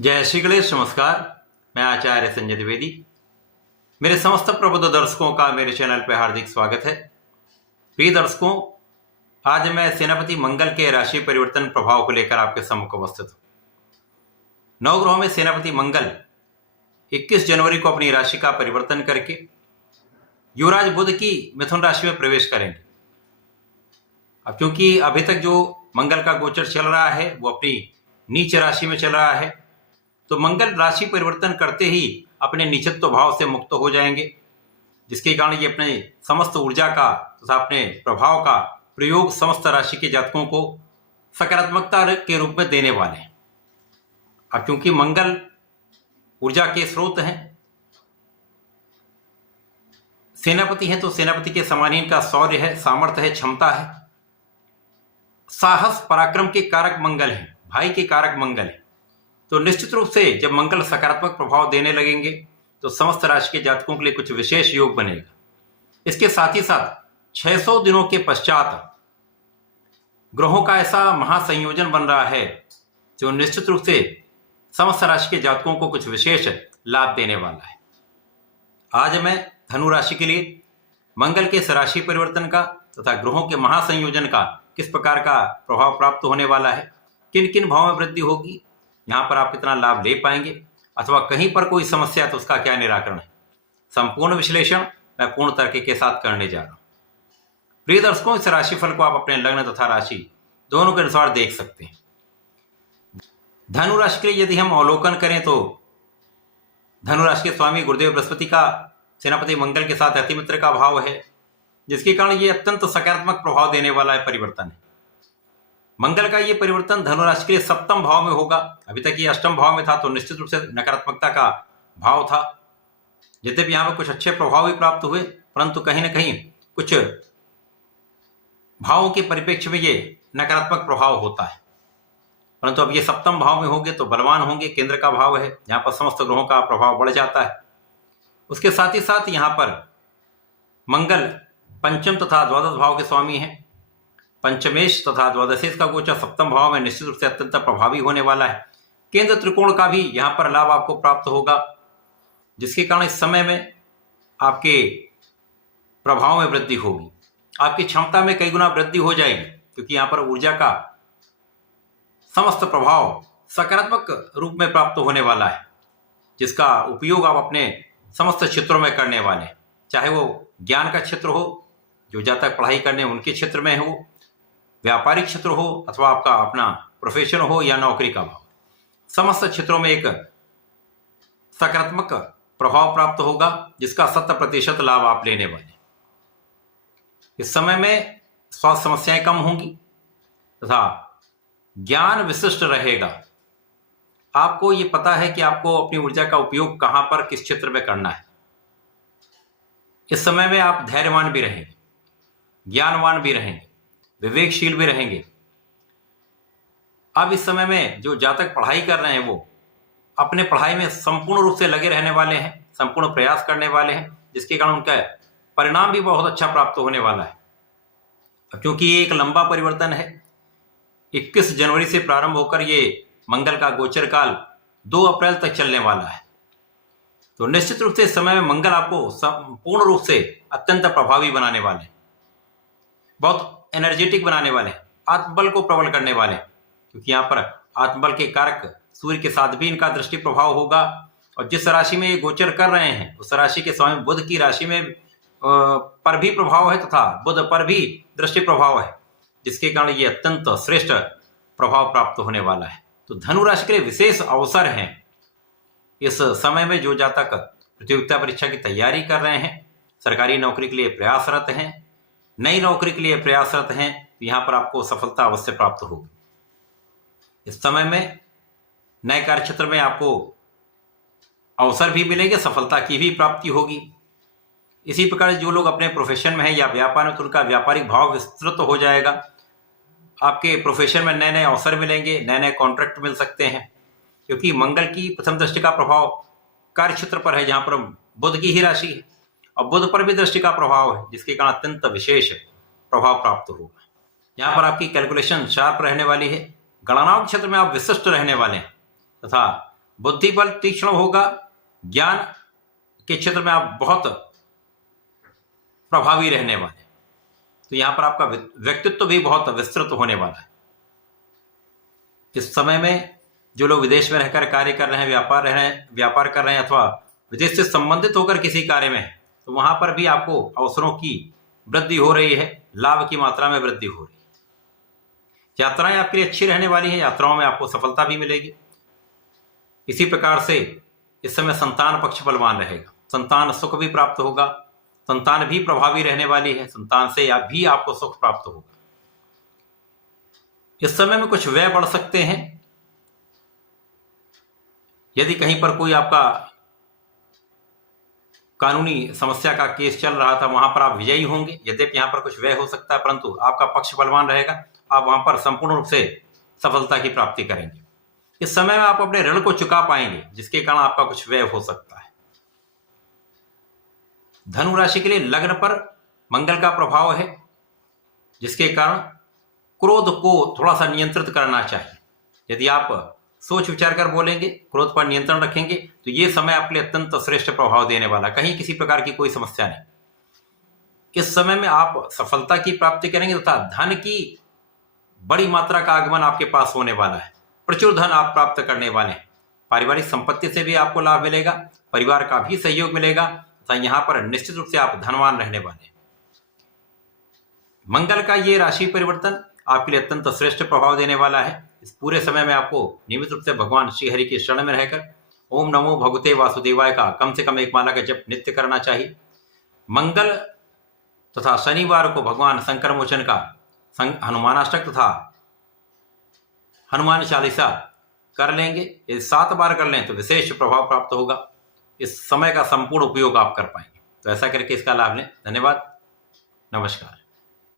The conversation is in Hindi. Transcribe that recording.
जय श्री गणेश। नमस्कार, मैं आचार्य संजय द्विवेदी। मेरे समस्त प्रबुद्ध दर्शकों का मेरे चैनल पर हार्दिक स्वागत है। प्रिय दर्शकों, आज मैं सेनापति मंगल के राशि परिवर्तन प्रभाव को लेकर आपके सम्मुख उपस्थित हूँ। नवग्रहों में सेनापति मंगल 21 जनवरी को अपनी राशि का परिवर्तन करके युवराज बुध की मिथुन राशि में प्रवेश करेंगे। अब क्योंकि अभी तक जो मंगल का गोचर चल रहा है वो अपनी नीच राशि में चल रहा है, तो मंगल राशि परिवर्तन करते ही अपने नीचत्व भाव से मुक्त हो जाएंगे, जिसके कारण ये अपने समस्त ऊर्जा का तथा अपने प्रभाव का प्रयोग समस्त राशि के जातकों को सकारात्मकता के रूप में देने वाले हैं। अब क्योंकि मंगल ऊर्जा के स्रोत हैं, सेनापति है, तो सेनापति के समान ही इनका शौर्य है, सामर्थ्य है, क्षमता है, साहस पराक्रम के कारक मंगल हैं, भाई के कारक मंगल है। तो निश्चित रूप से जब मंगल सकारात्मक प्रभाव देने लगेंगे तो समस्त राशि के जातकों के लिए कुछ विशेष योग बनेगा। इसके साथ ही साथ 600 दिनों के पश्चात ग्रहों का ऐसा महासंयोजन बन रहा है जो निश्चित रूप से समस्त राशि के जातकों को कुछ विशेष लाभ देने वाला है। आज मैं धनु राशि के लिए मंगल के इस राशि परिवर्तन का तथा ग्रहों के महासंयोजन का किस प्रकार का प्रभाव प्राप्त होने वाला है, किन किन भावों में वृद्धि होगी, यहाँ पर आप कितना लाभ ले पाएंगे, अथवा कहीं पर कोई समस्या है तो उसका क्या निराकरण है, संपूर्ण विश्लेषण मैं पूर्ण तर्क के साथ करने जा रहा हूँ। प्रिय दर्शकों, इस राशिफल को आप अपने लग्न तथा राशि दोनों के अनुसार देख सकते हैं। धनु राशि के लिए यदि हम अवलोकन करें तो धनु राशि के स्वामी गुरुदेव बृहस्पति का सेनापति मंगल के साथ अति मित्र का भाव है, जिसके कारण ये अत्यंत सकारात्मक प्रभाव देने वाला है परिवर्तन है। मंगल का ये परिवर्तन धनु राशि के लिए सप्तम भाव में होगा। अभी तक ये अष्टम भाव में था तो निश्चित रूप से नकारात्मकता का भाव था। यद्यपि यहाँ पर कुछ अच्छे प्रभाव भी प्राप्त हुए, परंतु कहीं ना कहीं कुछ भावों के परिप्रेक्ष्य में ये नकारात्मक प्रभाव होता है। परंतु अब ये सप्तम भाव में होंगे तो बलवान होंगे, केंद्र का भाव है, यहाँ पर समस्त ग्रहों का प्रभाव बढ़ जाता है। उसके साथ ही साथ यहाँ पर मंगल पंचम तथा द्वादश भाव के स्वामी हैं। पंचमेश तथा द्वादशेश का गोचर सप्तम भाव में निश्चित रूप से अत्यंत प्रभावी होने वाला है। केंद्र त्रिकोण का भी यहाँ पर लाभ आपको प्राप्त होगा, जिसके कारण इस समय में आपके प्रभाव में वृद्धि होगी, आपकी क्षमता में कई गुना वृद्धि हो जाएगी, क्योंकि यहाँ पर ऊर्जा का समस्त प्रभाव सकारात्मक रूप में प्राप्त होने वाला है, जिसका उपयोग आप अपने समस्त क्षेत्रों में करने वाले हैं। चाहे वो ज्ञान का क्षेत्र हो, जो जातक पढ़ाई करने उनके क्षेत्र में हो, व्यापारिक क्षेत्र हो, अथवा आपका अपना प्रोफेशन हो या नौकरी का भाव, समस्त क्षेत्रों में एक सकारात्मक प्रभाव प्राप्त होगा, जिसका 100% लाभ आप लेने वाले। इस समय में स्वास्थ्य समस्याएं कम होंगी तथा ज्ञान विशिष्ट रहेगा। आपको ये पता है कि आपको अपनी ऊर्जा का उपयोग कहां पर किस क्षेत्र में करना है। इस समय में आप धैर्यवान भी रहेंगे, ज्ञानवान भी रहेंगे, विवेकशील भी रहेंगे। अब इस समय में जो जातक पढ़ाई कर रहे हैं वो अपने पढ़ाई में संपूर्ण रूप से लगे रहने वाले हैं, संपूर्ण प्रयास करने वाले हैं, जिसके कारण उनका परिणाम भी बहुत अच्छा प्राप्त होने वाला है। क्योंकि ये एक लंबा परिवर्तन है, 21 जनवरी से प्रारंभ होकर ये मंगल का गोचर काल 2 अप्रैल तक चलने वाला है। तो निश्चित रूप से इस समय में मंगल आपको संपूर्ण रूप से अत्यंत प्रभावी बनाने वाले हैं, बहुत एनर्जेटिक बनाने वाले हैं, आत्मबल को प्रबल करने वाले हैं, क्योंकि यहाँ पर आत्मबल के कारक सूर्य के साथ भी इनका दृष्टि प्रभाव होगा। और जिस राशि में ये गोचर कर रहे हैं उस राशि के स्वामी बुध की राशि में पर भी प्रभाव है तथा बुध पर भी दृष्टि प्रभाव है, जिसके कारण ये अत्यंत श्रेष्ठ प्रभाव प्राप्त होने वाला है। तो धनु राशि के लिए विशेष अवसर हैं इस समय में। जो जातक प्रतियोगिता परीक्षा की तैयारी कर रहे हैं, सरकारी नौकरी के लिए प्रयासरत हैं, नई नौकरी के लिए प्रयासरत हैं, तो यहाँ पर आपको सफलता अवश्य प्राप्त होगी। इस समय में नए कार्य क्षेत्र में आपको अवसर भी मिलेंगे, सफलता की भी प्राप्ति होगी। इसी प्रकार जो लोग अपने प्रोफेशन में हैं या व्यापार में, तो उनका व्यापारिक भाव विस्तृत हो जाएगा। आपके प्रोफेशन में नए नए अवसर मिलेंगे, नए नए कॉन्ट्रैक्ट मिल सकते हैं, क्योंकि मंगल की प्रथम दृष्टि का प्रभाव कार्य क्षेत्र पर है, जहाँ पर बुध की ही राशि है और बुध पर भी दृष्टि का प्रभाव है, जिसके कारण अत्यंत विशेष प्रभाव प्राप्त होगा। यहाँ पर आपकी कैलकुलेशन शार्प रहने वाली है, गणनाओं के क्षेत्र में आप विशिष्ट रहने वाले हैं तथा बुद्धि बल तीक्ष्ण होगा, ज्ञान के क्षेत्र में आप बहुत प्रभावी रहने वाले। तो यहां पर आपका व्यक्तित्व भी बहुत विस्तृत होने वाला है। इस समय में जो लोग विदेश में रहकर कार्य कर रहे हैं, व्यापार कर रहे हैं अथवा विदेश से संबंधित होकर किसी कार्य में है, तो वहां पर भी आपको अवसरों की वृद्धि हो रही है, लाभ की मात्रा में वृद्धि हो रही है। यात्राएं आपके लिए अच्छी रहने वाली हैं, यात्राओं में आपको सफलता भी मिलेगी। इसी प्रकार से इस समय संतान पक्ष बलवान रहेगा, संतान सुख भी प्राप्त होगा, संतान भी प्रभावी रहने वाली है, संतान से भी आपको सुख प्राप्त होगा। इस समय में कुछ व्यय बढ़ सकते हैं। यदि कहीं पर कोई आपका कानूनी समस्या का केस चल रहा था, वहां पर आप विजयी होंगे। यद्यपि यहां पर कुछ व्यय हो सकता है, परंतु आपका पक्ष बलवान रहेगा, आप वहां पर संपूर्ण रूप से सफलता की प्राप्ति करेंगे। इस समय में आप अपने ऋण को चुका पाएंगे, जिसके कारण आपका कुछ व्यय हो सकता है। धनु राशि के लिए लग्न पर मंगल का प्रभाव है, जिसके कारण क्रोध को थोड़ा सा नियंत्रित करना चाहिए। यदि आप सोच विचार कर बोलेंगे, क्रोध पर नियंत्रण रखेंगे, तो ये समय आपके लिए अत्यंत श्रेष्ठ प्रभाव देने वाला, कहीं किसी प्रकार की कोई समस्या नहीं। इस समय में आप सफलता की प्राप्ति करेंगे तथा धन की बड़ी मात्रा का आगमन आपके पास होने वाला है। प्रचुर धन आप प्राप्त करने वाले हैं। पारिवारिक संपत्ति से भी आपको लाभ मिलेगा, परिवार का भी सहयोग मिलेगा तथा यहां पर निश्चित रूप से आप धनवान रहने वाले हैं। मंगल का ये राशि परिवर्तन आपके लिए अत्यंत श्रेष्ठ प्रभाव देने वाला है। इस पूरे समय में आपको नियमित रूप से भगवान श्री हरि के शरण में रहकर ओम नमो भगवते वासुदेवाय का कम से कम एक माला का जप नित्य करना चाहिए। मंगल तथा शनिवार को भगवान शंकर मोचन का हनुमानाष्टक तथा हनुमान चालीसा कर लेंगे। यदि 7 बार कर लें तो विशेष प्रभाव प्राप्त होगा। इस समय का संपूर्ण उपयोग आप कर पाएंगे। तो ऐसा करके इसका लाभ लें। धन्यवाद, नमस्कार।